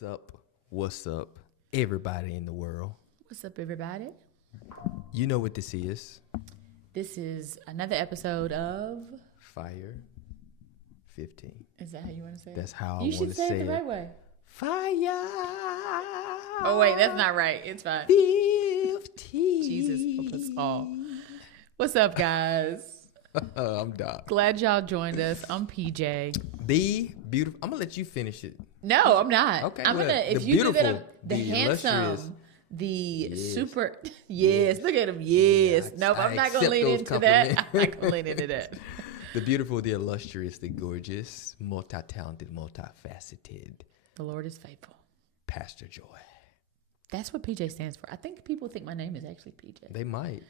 What's up? What's up, everybody in the world? What's up, everybody? You know what this is. This is another episode of Fire 15. Is that how you want to say it? That's how I You want should to say say it the right way. Fire. Oh, wait, that's not right. It's fine. 15. Jesus, help us all. What's up, guys? I'm Doc. Glad y'all joined us. I'm PJ. The beautiful. I'm going to let you finish it. No, I'm not. Okay, I'm well, gonna. If the you do beautiful, that, the the handsome, illustrious. the Yes. super. Yes, look at him. Yes. Yeah, Nope, I I'm not gonna accept lean those into that. compliments. I'm not gonna lean into that. The beautiful, the illustrious, the gorgeous, multi-talented, multifaceted The Lord is faithful. Pastor Joy. That's what PJ stands for. I think people think my name is actually PJ. They might.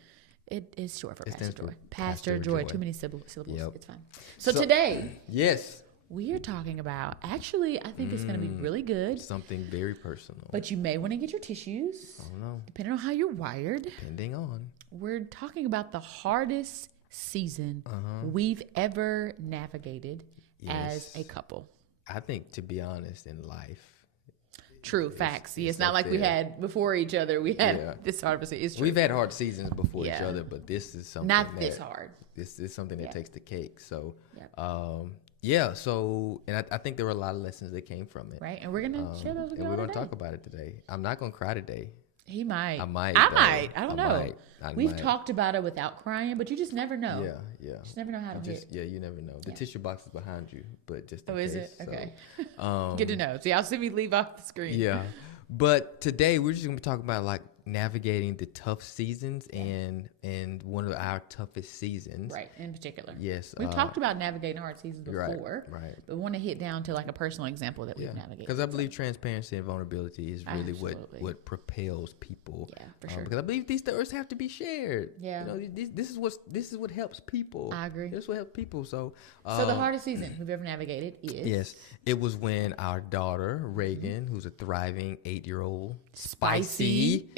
It is short for It Pastor stands Joy. for Pastor Pastor Joy. Joy. Too many syllables. Yep. It's fine. So today Yes. we are talking about. Actually, I think it's going to be really good. Something very personal. But you may want to get your tissues, I don't know. depending on how you're wired. Depending on. We're talking about the hardest season we've ever navigated as a couple. I think, to be honest, in life. True facts. See, it's it's not up like we there. had before each other. We had Yeah. this hard of a season. It's true. We've had hard seasons before each Yeah. other, but this is something Not this hard. This is something that Yeah. takes the cake. So, Yeah. so, and I think there were a lot of lessons that came from it. Right? And we're going to share those with And y'all we're going to today. talk about it today. I'm not going to cry today. He might. I might. I though. might. I don't know. I We've might. talked about it without crying, but you just never know. Yeah. Just never know how to hit. Yeah, you never know. The tissue box is behind you, but just in Oh, case. is it? So, Okay. Good to know. So y'all see me leave off the screen. Yeah. But today we're just gonna be talking about like navigating the tough seasons and one of our toughest seasons. Right, in particular. Yes. We've talked about navigating hard seasons before. Right. But we want to hit down to like a personal example that we've navigated. Because I believe transparency and vulnerability is really Absolutely. what propels people. Yeah, for sure. Because I believe these stories have to be shared. Yeah. You know, this is what helps people. I agree. This is what helps people. So The hardest season we've ever navigated is yes, it was when our daughter Reagan, who's a thriving 8-year-old, Spicy.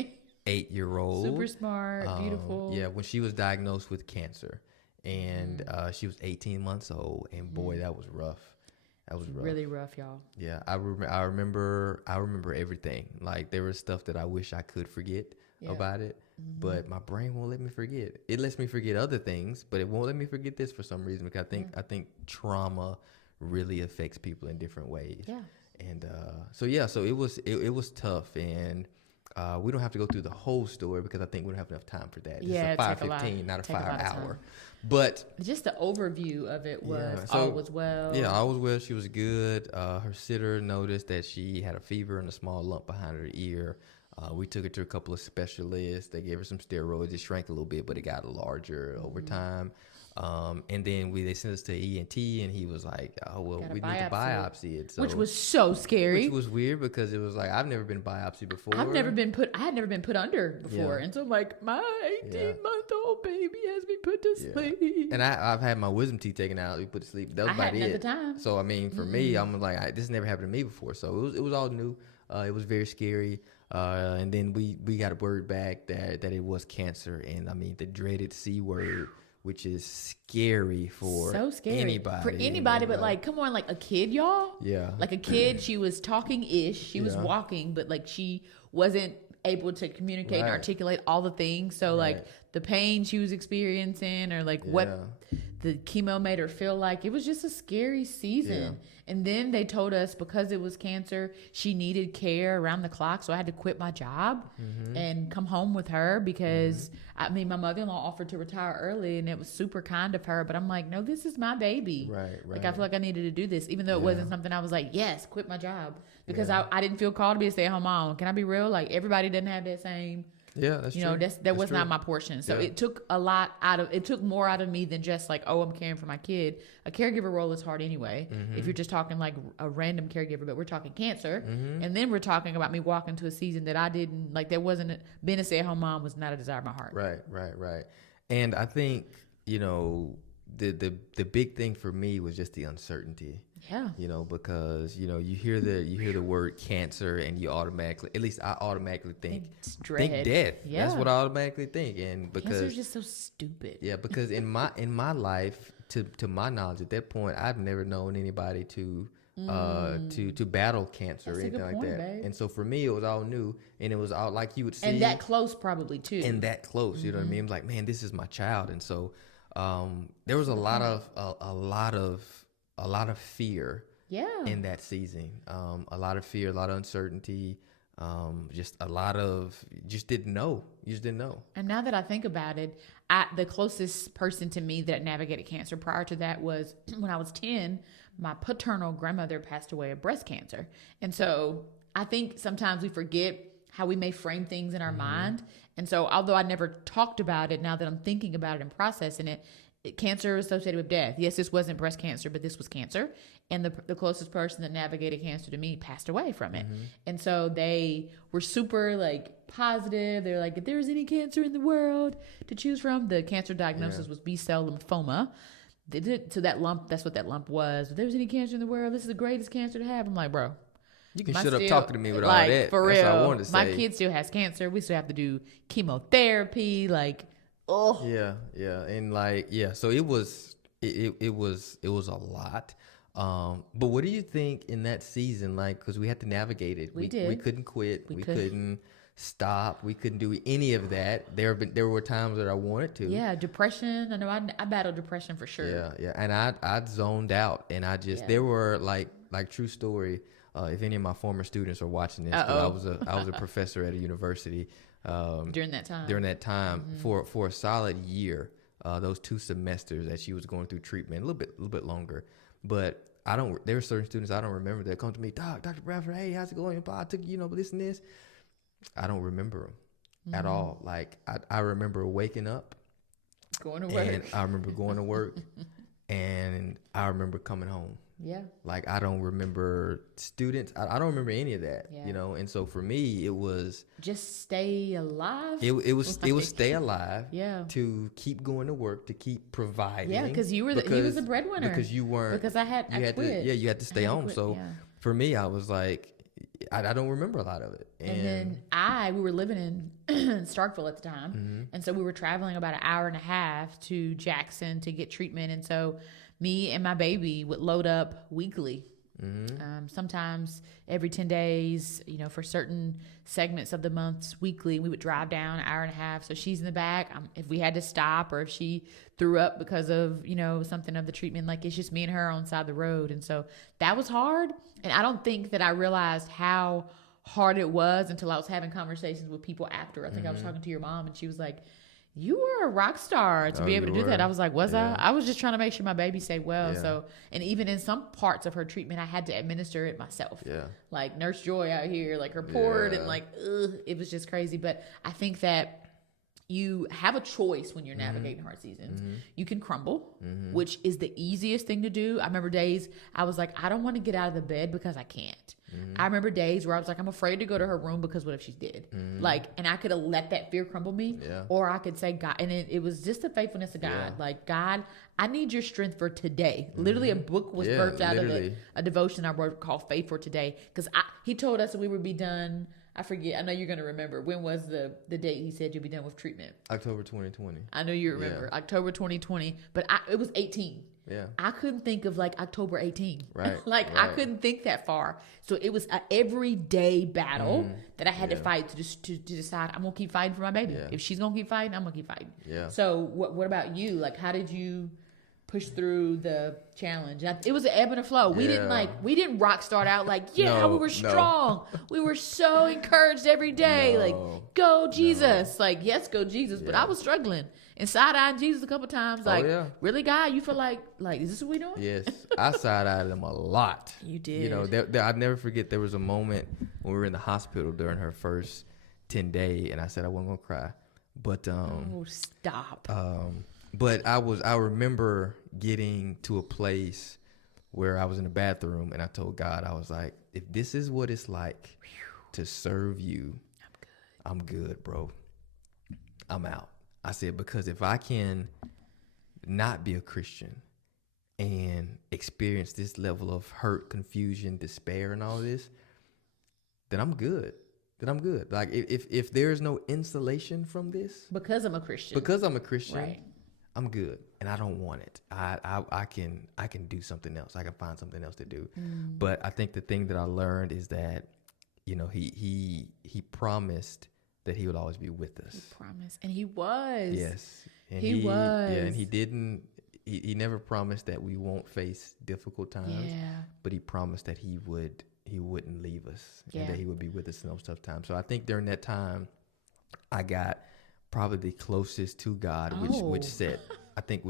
8-year-old, super smart, beautiful. Yeah, when she was diagnosed with cancer, and she was 18 months old, and boy, that was rough. That was rough. Really rough, y'all. Yeah, I remember everything. Like there was stuff that I wish I could forget about it, but my brain won't let me forget. It lets me forget other things, but it won't let me forget this for some reason. Because I think trauma really affects people in different ways. Yeah. And so it was tough, and we don't have to go through the whole story because I think we don't have enough time for that. Yeah, it's a take a lot- 5:15, not a take a 5 lot of hour. time. But Just the overview of it was Yeah, so- all was well. yeah, all was well. She was good. Her sitter noticed that she had a fever and a small lump behind her ear. We took her to a couple of specialists. They gave her some steroids. It shrank a little bit, but it got larger over time. And then they sent us to ENT, and he was like, "Oh well, Gotta we need to biopsy it." So, Which was so scary. which was weird because it was like I've never been biopsied before. I had never been put under before. Yeah. And so I'm like, my 18-month-old baby has been put to sleep. And I've had my wisdom teeth taken out. We put to sleep. That was I about hadn't it. at the time. So I mean, for me, I'm like, this never happened to me before. So it was all new. It was very scary. And then we got a word back that it was cancer, and I mean the dreaded C word, which is scary for So scary. anybody. For anybody, but like, come on, like a kid, y'all. Yeah. Like a kid, she was talking-ish. She was Yeah. walking, but like she wasn't able to communicate and Right. articulate all the things. So like the pain she was experiencing or like what the chemo made her feel like, it was just a scary season. Yeah. And then they told us because it was cancer, she needed care around the clock. So I had to quit my job and come home with her because I mean, my mother-in-law offered to retire early and it was super kind of her. But I'm like, no, this is my baby. Right. Like I feel like I needed to do this, even though it wasn't something I was like, yes, quit my job, because I didn't feel called to be a stay-at-home mom. Can I be real? Like everybody didn't have that same. Yeah, that's You true. know, that was true. not my portion. So Yeah. it took more out of me than just like, oh, I'm caring for my kid. A caregiver role is hard anyway. If you're just talking like a random caregiver, but we're talking cancer. And then we're talking about me walking to a season that I didn't like, that wasn't, being a stay-at-home mom was not a desire of my heart. Right. And I think, the big thing for me was just the uncertainty. Yeah. Because you hear the word cancer and you automatically, at least I automatically think death. Yeah. That's what I automatically think. And because Cancer is just so stupid. yeah, because in my life, to my knowledge at that point, I've never known anybody to to battle cancer or That's a anything good like point, that. babe. And so for me, it was all new, and it was all like you would see, And that close probably too. and that close. You know what I mean? Like, man, this is my child, and so there was a lot of fear Yeah. in that season. A lot of fear, a lot of uncertainty. Just a lot of just didn't know. You just didn't know. And now that I think about it, the closest person to me that navigated cancer prior to that was when I was 10, my paternal grandmother passed away of breast cancer. And so I think sometimes we forget how we may frame things in our mind. And so although I never talked about it, now that I'm thinking about it and processing it, cancer is associated with death. Yes, this wasn't breast cancer, but this was cancer. And the closest person that navigated cancer to me passed away from it. And so they were super like positive. They're like, if there's any cancer in the world to choose from, the cancer diagnosis was B-cell lymphoma. So that lump, that's what that lump was. If there's any cancer in the world, this is the greatest cancer to have. I'm like, bro, You can shut up talking to me with all like, that. for That's real. what I wanted to say. My kid still has cancer. We still have to do chemotherapy. Like, oh, Yeah, and like, yeah. So it was a lot. But what do you think in that season? Like, because we had to navigate it. We did. We couldn't quit. We could. couldn't stop. We couldn't do any of that. There were times that I wanted to. yeah, depression. I know I battled depression for sure. Yeah. And I zoned out, and I just there were like true story. If any of my former students are watching this, 'cause I was a professor at a university During that time. for a solid year. Those 2 semesters that she was going through treatment, a little bit longer. But there are certain students I don't remember that come to me, Dr. Bradford, hey, how's it going? I took, this and this. I don't remember them at all. Like, I remember waking up. Going to work. And I remember going to work. And I remember coming home. Yeah. Like, I don't remember students. I don't remember any of that, Yeah. And so for me, it was Just stay alive. it was stay alive. Yeah. To keep going to work, to keep providing. Yeah, because you were the breadwinner. Because you weren't. Because I quit. You had to stay home. Quit, so for me, I was like, I don't remember a lot of it. And then we were living in Starkville at the time. And so we were traveling about an hour and a half to Jackson to get treatment. And so me and my baby would load up weekly. Sometimes every 10 days, for certain segments of the months, weekly, we would drive down an hour and a half. So she's in the back. If we had to stop or if she threw up because of, something of the treatment, like it's just me and her on the side of the road. And so that was hard. And I don't think that I realized how hard it was until I was having conversations with people after. I think I was talking to your mom and she was like, you were a rock star to be able to do that. I was like, was I? I was just trying to make sure my baby stayed well. Yeah. So, and even in some parts of her treatment, I had to administer it myself. Yeah. Like Nurse Joy out here, like her port and like, it was just crazy. But I think that you have a choice when you're navigating hard seasons. You can crumble, which is the easiest thing to do. I remember days I was like, I don't want to get out of the bed because I can't. I remember days where I was like, I'm afraid to go to her room because what if she's dead? Like, and I could have let that fear crumble me, or I could say, God, and it was just the faithfulness of God. Like, God, I need your strength for today. Literally, a book was birthed out of it, a devotion I wrote called Faith for Today, because he told us that we would be done. I forget. I know you're going to remember. When was the date he said you'd be done with treatment? October 2020. I know you remember. October 2020, but it was 18. Yeah. I couldn't think of like October 18. Right. I couldn't think that far. So it was an everyday battle that I had to fight to decide I'm going to keep fighting for my baby. Yeah. If she's going to keep fighting, I'm going to keep fighting. Yeah. So what about you? Like, how did you push through the challenge? It was an ebb and a flow. We didn't rock start out like, we were strong. We were so encouraged every day. Like, go Jesus. Like, yes, go Jesus. But I was struggling and side-eyeing Jesus a couple times. Like, really, God, you feel like, is this what we doing? Yes. I side-eyed him a lot. You did. I'd never forget there was a moment when we were in the hospital during her first 10 day, and I said I wasn't going to cry. But, stop. But I remember getting to a place where I was in the bathroom and I told God, I was like, if this is what it's like to serve you, I'm good, bro. I'm out. I said, because if I can not be a Christian and experience this level of hurt, confusion, despair, and all this, then I'm good. Like, if there's no insulation from this. Because I'm a Christian. Right. I'm good and I don't want it. I can do something else. I can find something else to do. But I think the thing that I learned is that, you know, he promised that he would always be with us. He promised, and he was. Yes. And he was. Yeah, and he never promised that we won't face difficult times. Yeah. But he promised that he wouldn't leave us, Yeah. and that he would be with us in those tough times. So I think during that time, I got probably the closest to God, which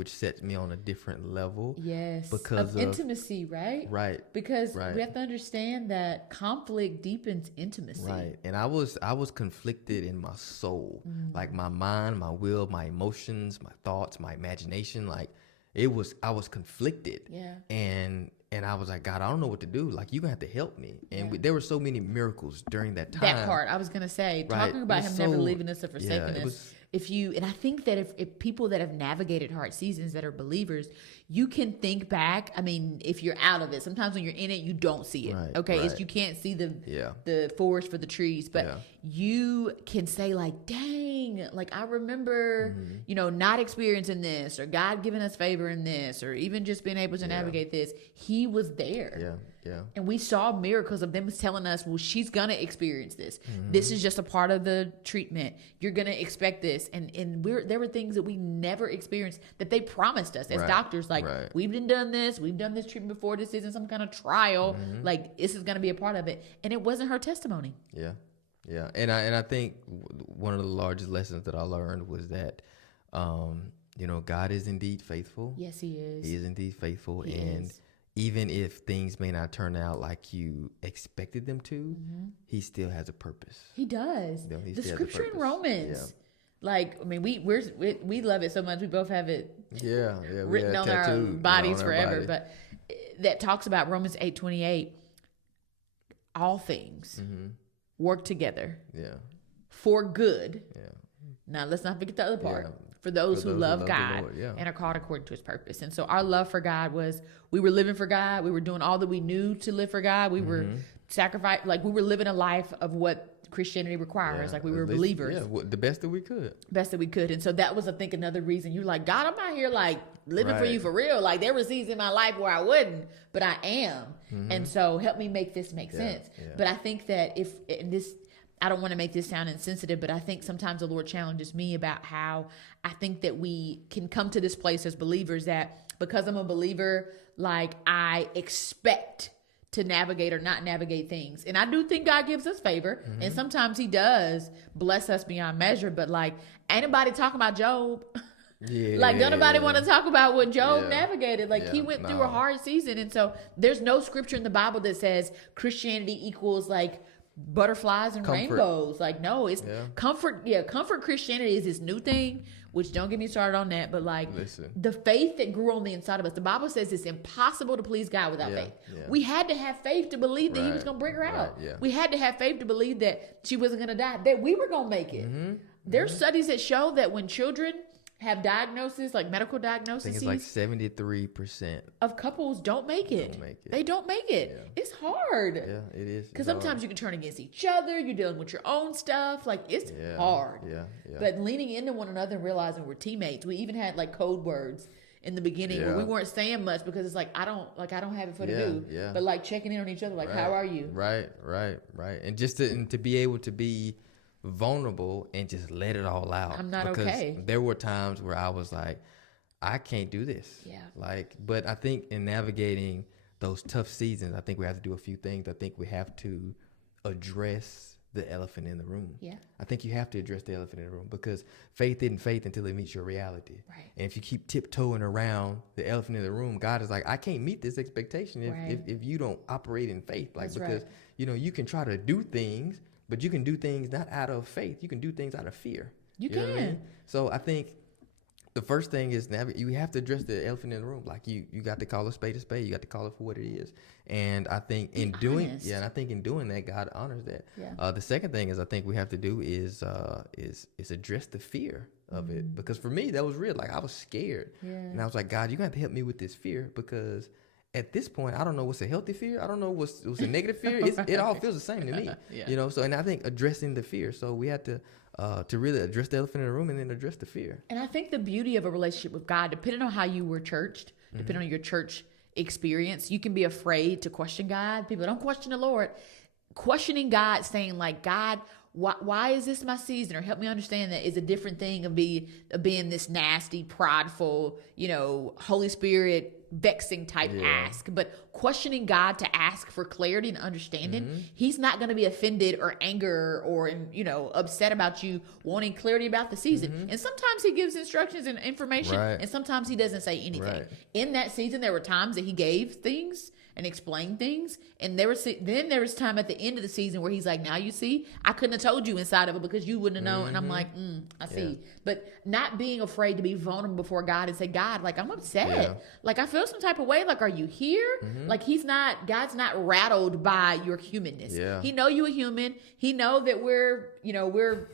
sets me on a different level. Yes. Because of intimacy, right? Right. Because we have to understand that conflict deepens intimacy. Right. And I was conflicted in my soul, like my mind, my will, my emotions, my thoughts, my imagination. Like I was conflicted. Yeah. And I was like, God, I don't know what to do. Like, you're going to have to help me. And there were so many miracles during that time. That part, I was going to say, talking about him never leaving us or forsaking us. And I think that if people that have navigated hard seasons that are believers, you can think back. I mean, if you're out of it, sometimes when you're in it, you don't see it. Right, okay. right. You can't see the forest for the trees, but you can say like, dang, like I remember, you know, not experiencing this or God giving us favor in this, or even just being able to navigate this. He was there. Yeah. Yeah. And we saw miracles of them telling us, well, she's going to experience this. This is just a part of the treatment. You're going to expect this. And there were things that we never experienced that they promised us as doctors. Like, we've done this. We've done this treatment before. This isn't some kind of trial. Like, this is going to be a part of it. And it wasn't her testimony. Yeah. Yeah. And I think one of the largest lessons that I learned was that, you know, God is indeed faithful. Yes, he is. He is indeed faithful. Even if things may not turn out like you expected them to, he still has a purpose. He does. You know, the scripture in Romans, like, I mean, we love it so much. We both have it written on our bodies forever. But that talks about Romans 8:28. All things work together for good. Yeah. Now, let's not forget the other part. Yeah. For those who love God and are called according to his purpose. And so our love for God was, we were living for God. We were doing all that we knew to live for God. We were sacrificing, like we were living a life of what Christianity requires. Like we were believers. Yeah, the best that we could. Best that we could. And so that was, I think, another reason you're like, God, I'm not here like living for you for real. Like there were seasons in my life where I wouldn't, but I am. And so help me make this make sense. Yeah. But I think that I don't want to make this sound insensitive, but I think sometimes the Lord challenges me about how I think that we can come to this place as believers that because I'm a believer, like I expect to navigate or not navigate things. And I do think God gives us favor. And sometimes he does bless us beyond measure. But like, ain't nobody talking about Job. Like, don't nobody want to talk about what Job navigated. Like he went through a hard season. And so there's no scripture in the Bible that says Christianity equals like butterflies and rainbows. Like, no, it's comfort. Yeah, comfort Christianity is this new thing, which don't get me started on that. But like the faith that grew on the inside of us, the Bible says it's impossible to please God without faith. Yeah. We had to have faith to believe that he was going to bring her out. Yeah. We had to have faith to believe that she wasn't going to die, that we were going to make it. There's studies that show that when children have diagnosis, like medical diagnoses, I think it's like 73% of couples don't make it. They don't make it. Yeah. It's hard. Yeah, it is. Because sometimes you can turn against each other. You're dealing with your own stuff. Like it's hard. Yeah. But leaning into one another and realizing we're teammates. We even had like code words in the beginning where we weren't saying much because it's like I don't have it for to do. Yeah. But like checking in on each other, like how are you? Right. And just to be able to be vulnerable and just let it all out. I'm not okay. There were times where I was like, I can't do this. Yeah. Like, but I think in navigating those tough seasons, I think we have to do a few things. I think we have to address the elephant in the room. Yeah. I think you have to address the elephant in the room because faith isn't faith until it meets your reality. Right. And if you keep tiptoeing around the elephant in the room, God is like, I can't meet this expectation if you don't operate in faith. Like, because you can try to do things, but you can do things not out of faith. You can do things out of fear. You can. Know what I mean? So I think the first thing is you have to address the elephant in the room. Like you got to call a spade a spade. You got to call it for what it is. And I think in doing that, God honors that. Yeah. The second thing is I think we have to do is address the fear of it. Because for me, that was real. Like I was scared. Yeah. And I was like, God, you're going to have to help me with this fear because at this point, I don't know what's a healthy fear. I don't know what's a negative fear. It all feels the same to me, So, and I think addressing the fear. So we had to to really address the elephant in the room and then address the fear. And I think the beauty of a relationship with God, depending on how you were churched, depending on your church experience, you can be afraid to question God. People don't question the Lord. Questioning God, saying like, God, why is this my season? Or help me understand that is a different thing of being this nasty, prideful, Holy Spirit vexing type ask. But questioning God to ask for clarity and understanding, he's not going to be offended or anger or, upset about you wanting clarity about the season. And sometimes he gives instructions and information, and sometimes he doesn't say anything. In that season, there were times that he gave things and explain things. And there was time at the end of the season where he's like, now you see, I couldn't have told you inside of it because you wouldn't have known. And I'm like, I see. But not being afraid to be vulnerable before God and say, God, like, I'm upset. Like, I feel some type of way. Like, are you here? Like, God's not rattled by your humanness. He know you a human. He know that we're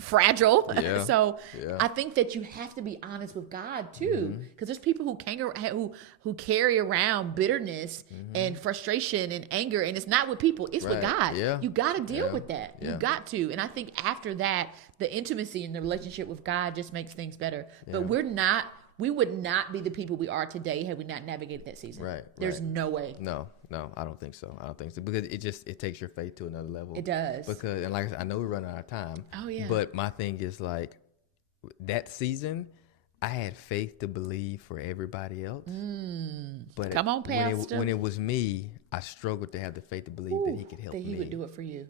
fragile. So I think that you have to be honest with God too, because there's people who carry around bitterness and frustration and anger, and it's not with people, it's with God. You got to deal with that. You got to. And I think after that, the intimacy and the relationship with God just makes things better. But we would not be the people we are today had we not navigated that season. There's no way. No, I don't think so. Because it takes your faith to another level. It does. Because, and like I said, I know we're running out of time. Oh yeah. But my thing is like that season, I had faith to believe for everybody else. But come on, Pastor. When it was me, I struggled to have the faith to believe that he could help me. That he would do it for you.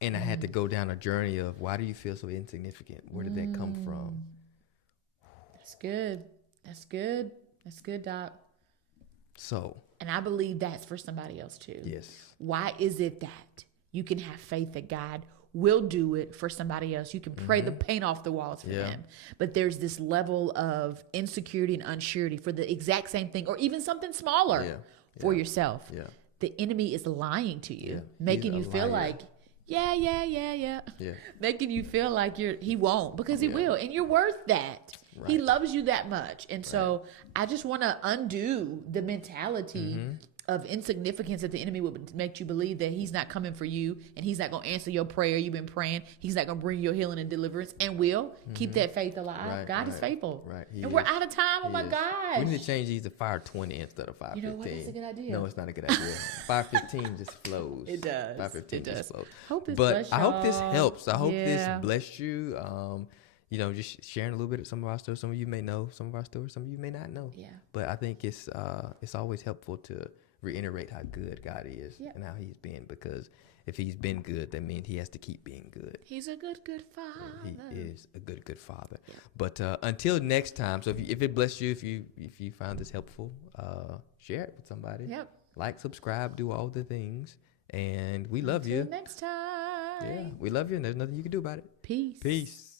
And I had to go down a journey of, why do you feel so insignificant? Where did that come from? That's good. That's good, Doc. So. And I believe that's for somebody else too. Yes. Why is it that you can have faith that God will do it for somebody else? You can pray the paint off the walls for them. But there's this level of insecurity and unsurety for the exact same thing, or even something smaller for yourself. The enemy is lying to you, making you feel like, making you feel like he won't, because he will, and you're worth that. He loves you that much. And so I just want to undo the mentality of insignificance that the enemy would make you believe that he's not coming for you and he's not going to answer your prayer you've been praying. He's not going to bring you your healing and deliverance, and will keep that faith alive. God is faithful. And we're out of time. Oh my gosh. We need to change these to FIRE15 instead of FIRE15. You know what? That's a good idea. No, it's not a good idea. FIRE15 just flows. It does. FIRE15 just flows. I hope this helps. I hope this blessed you. Just sharing a little bit of some of our stories. Some of you may know some of our stories. Some of you may not know. But I think it's always helpful to reiterate how good God is and how he's been, because if he's been good, that means he has to keep being good. He's a good father. He is a good father. But until next time, so if it blessed you, if you found this helpful, share it with somebody. Like, subscribe, do all the things. And we love you. Until next time. Yeah, we love you, and there's nothing you can do about it. Peace.